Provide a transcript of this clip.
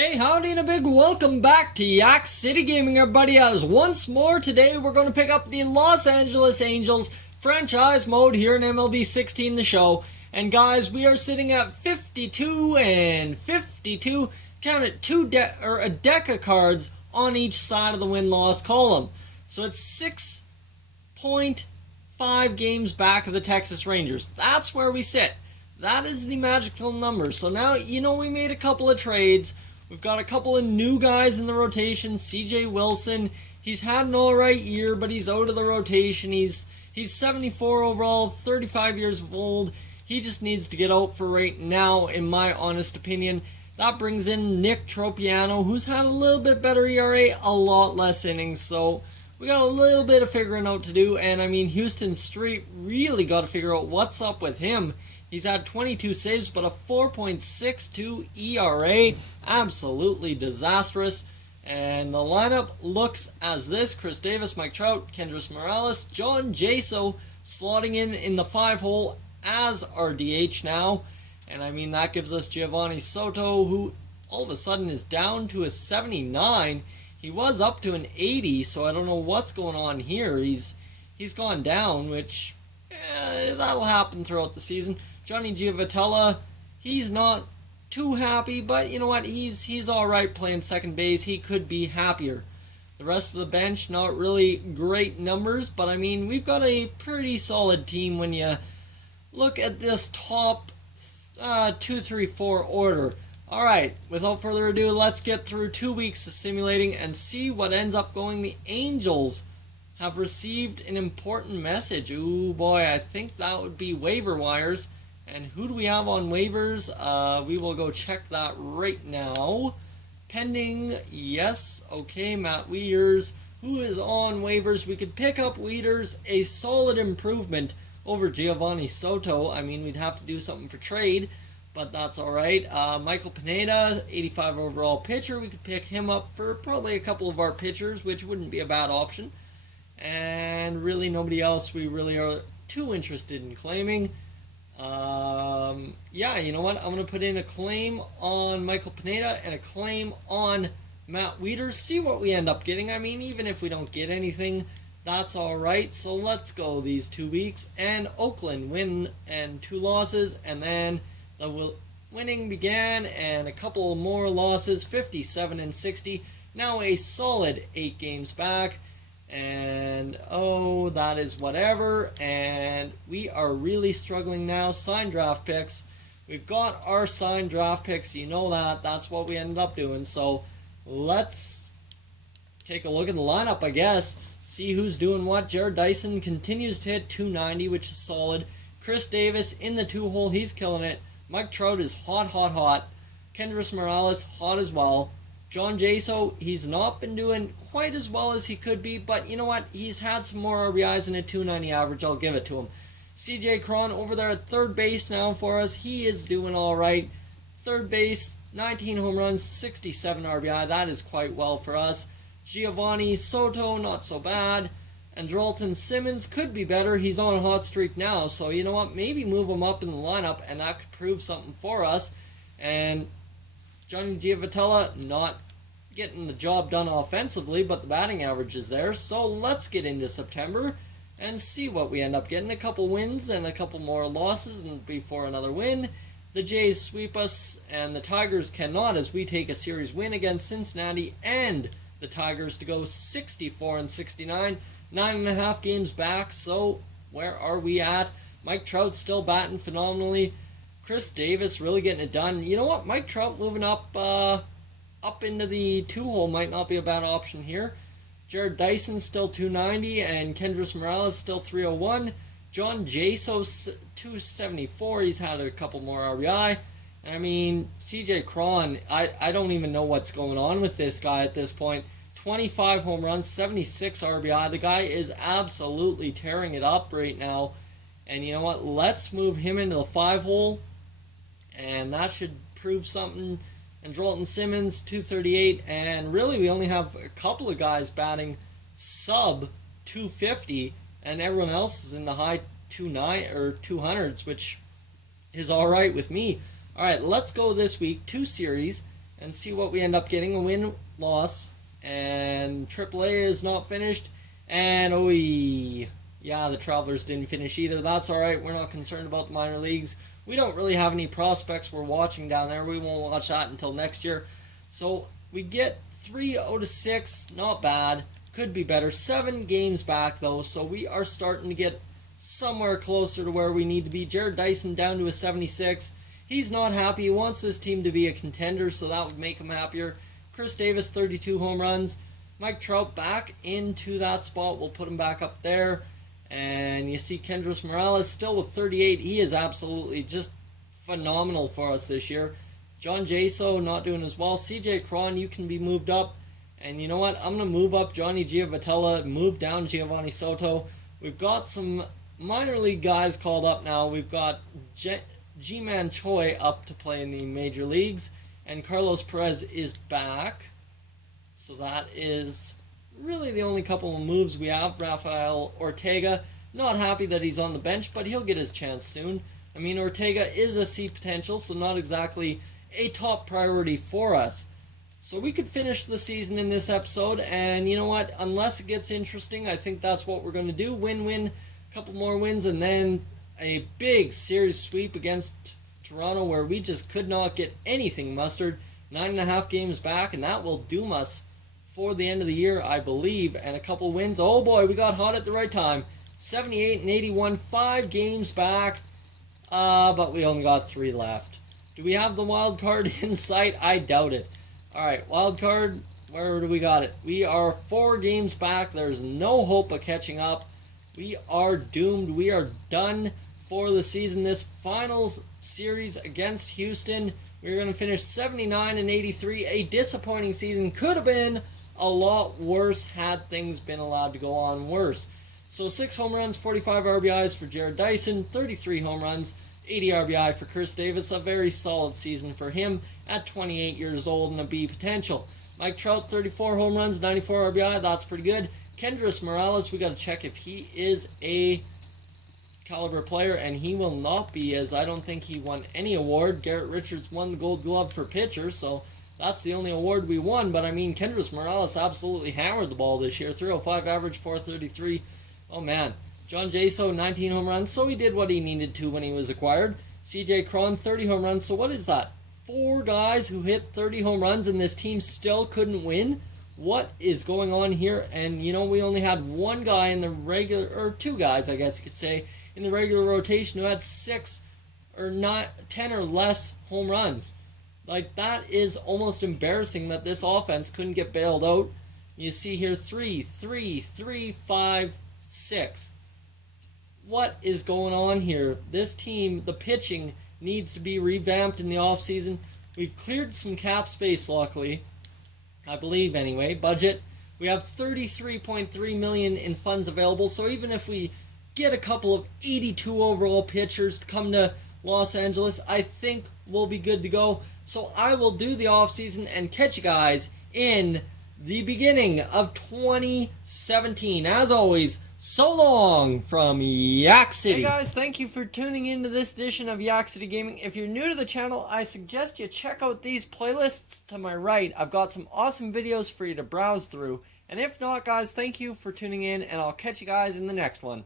Hey, howdy and a big welcome back to Yak-City Gaming, everybody, as once more today we're going to pick up the Los Angeles Angels franchise mode here in MLB 16 The Show. And guys, we are sitting at 52 and 52, count it, a deck of cards on each side of the win-loss column. So it's 6.5 games back of the Texas Rangers. That's where we sit. That is the magical number. So now, we made a couple of trades. We've got a couple of new guys in the rotation. CJ Wilson, he's had an alright year, but he's out of the rotation. He's 74 overall, 35 years old. He just needs to get out for right now, in my honest opinion. That brings in Nick Tropiano, who's had a little bit better ERA, a lot less innings. So we got a little bit of figuring out to do. And I mean, Houston Street really got to figure out what's up with him. He's had 22 saves, but a 4.62 ERA. Absolutely disastrous. And the lineup looks as this. Chris Davis, Mike Trout, Kendrys Morales, John Jaso slotting in the 5-hole as our DH now. And I mean, that gives us Giovanni Soto, who all of a sudden is down to a 79. He was up to an 80, so I don't know what's going on here. He's gone down, which that'll happen throughout the season. Johnny Giavotella, he's not too happy, but you know what? He's alright playing second base. He could be happier. The rest of the bench, not really great numbers, but I mean, we've got a pretty solid team when you look at this top 2, 3, 4 order. Alright, without further ado, let's get through 2 weeks of simulating and see what ends up going. The Angels have received an important message. Ooh boy, I think that would be waiver wires. And who do we have on waivers? We will go check that right now. Pending, yes, okay, Matt Wieters, who is on waivers. We could pick up Wieters, a solid improvement over Giovanni Soto. I mean, we'd have to do something for trade, but that's alright. Michael Pineda, 85 overall pitcher. We could pick him up for probably a couple of our pitchers, which wouldn't be a bad option. And really nobody else we really are too interested in claiming. Yeah, you know what? I'm going to put in a claim on Michael Pineda and a claim on Matt Wieters. See what we end up getting. I mean, even if we don't get anything, that's alright. So let's go these 2 weeks. And Oakland win and 2 losses. And then the winning began and a couple more losses, 57 and 60. Now a solid 8 games back. And oh, that is whatever. And we are really struggling now. Signed draft picks. We've got our signed draft picks. You know that. That's what we ended up doing. So let's take a look at the lineup, I guess. See who's doing what. Jared Dyson continues to hit 290, which is solid. Chris Davis in the 2-hole. He's killing it. Mike Trout is hot, hot, hot. Kendrys Morales, hot as well. John Jaso, he's not been doing quite as well as he could be, but you know what? He's had some more RBIs and a 290 average. I'll give it to him. CJ Cron over there at third base now for us. He is doing all right. Third base, 19 home runs, 67 RBI. That is quite well for us. Giovanni Soto, not so bad. And Andrelton Simmons could be better. He's on a hot streak now, so you know what? Maybe move him up in the lineup, and that could prove something for us. And Johnny Giavotella not getting the job done offensively, but the batting average is there. So let's get into September and see what we end up getting. A couple wins and a couple more losses and before another win. The Jays sweep us and the Tigers cannot, as we take a series win against Cincinnati and the Tigers to go 64 and 69. 9.5 games back, so where are we at? Mike Trout still batting phenomenally. Chris Davis really getting it done. You know what? Mike Trout moving up into the 2-hole might not be a bad option here. Jared Dyson still 290 and Kendrys Morales still 301. John Jaso 274. He's had a couple more RBI. I mean, CJ Cron, I don't even know what's going on with this guy at this point. 25 home runs, 76 RBI. The guy is absolutely tearing it up right now. And you know what? Let's move him into the 5-hole. And that should prove something. And Andrelton Simmons, 238. And really, we only have a couple of guys batting sub 250. And everyone else is in the high 200s, which is all right with me. All right, let's go this week. 2 series. and see what we end up getting. A win, loss, and AAA is not finished. And yeah, the Travelers didn't finish either. That's alright, we're not concerned about the minor leagues. We don't really have any prospects we're watching down there. We won't watch that until next year. So we get 3 out of 6, not bad. Could be better. 7 games back though, so we are starting to get somewhere closer to where we need to be. Jared Dyson down to a 76. He's not happy. He wants this team to be a contender, so that would make him happier. Chris Davis, 32 home runs. Mike Trout back into that spot. We'll put him back up there. And you see Kendrys Morales still with 38. He is absolutely just phenomenal for us this year. John Jaso not doing as well. CJ Cron, you can be moved up. And you know what? I'm going to move up Johnny Giavotella, move down Giovanni Soto. We've got some minor league guys called up now. We've got G-Man Choi up to play in the major leagues. And Carlos Perez is back. So that is really the only couple of moves we have. Rafael Ortega, not happy that he's on the bench, but he'll get his chance soon. I mean, Ortega is a C potential, so not exactly a top priority for us. So we could finish the season in this episode, and you know what? Unless it gets interesting, I think that's what we're going to do. Win-win, a couple more wins, and then a big series sweep against Toronto where we just could not get anything mustered. 9.5 games back, and that will doom us for the end of the year, I believe, and a couple wins. Oh boy, we got hot at the right time. 78 and 81, 5 games back, but we only got 3 left. Do we have the wild card in sight? I doubt it. Alright, wild card, where do we got it? We are 4 games back. There's no hope of catching up. We are doomed. We are done for the season. This final series against Houston, we're going to finish 79 and 83. A disappointing season. Could have been a lot worse had things been allowed to go on worse. So 6 home runs, 45 RBIs for Jared Dyson, 33 home runs, 80 RBI for Chris Davis. A very solid season for him at 28 years old and a B potential. Mike Trout, 34 home runs, 94 RBI. That's pretty good. Kendrys Morales, we got to check if he is a caliber player, and he will not be, as I don't think he won any award. Garrett Richards won the Gold Glove for pitcher, so that's the only award we won. But I mean, Kendrys Morales absolutely hammered the ball this year. 305 average, 433. Oh man. John Jaso, 19 home runs, so he did what he needed to when he was acquired. CJ Cron, 30 home runs, so what is that? 4 guys who hit 30 home runs and this team still couldn't win? What is going on here? And you know, we only had 1 guy in the regular, or 2 guys I guess you could say, in the regular rotation who had 6 or 10 or less home runs. Like, that is almost embarrassing that this offense couldn't get bailed out. You see here 3, 3, 3, 5, 6. What is going on here? This team, the pitching, needs to be revamped in the offseason. We've cleared some cap space, luckily. I believe, anyway. Budget. We have $33.3 million in funds available, so even if we get a couple of 82 overall pitchers to come to Los Angeles, I think we'll be good to go. So I will do the offseason and catch you guys in the beginning of 2017. As always, so long from Yak-City. Hey guys, thank you for tuning into this edition of Yak-City Gaming. If you're new to the channel, I suggest you check out these playlists to my right. I've got some awesome videos for you to browse through. And if not, guys, thank you for tuning in, and I'll catch you guys in the next one.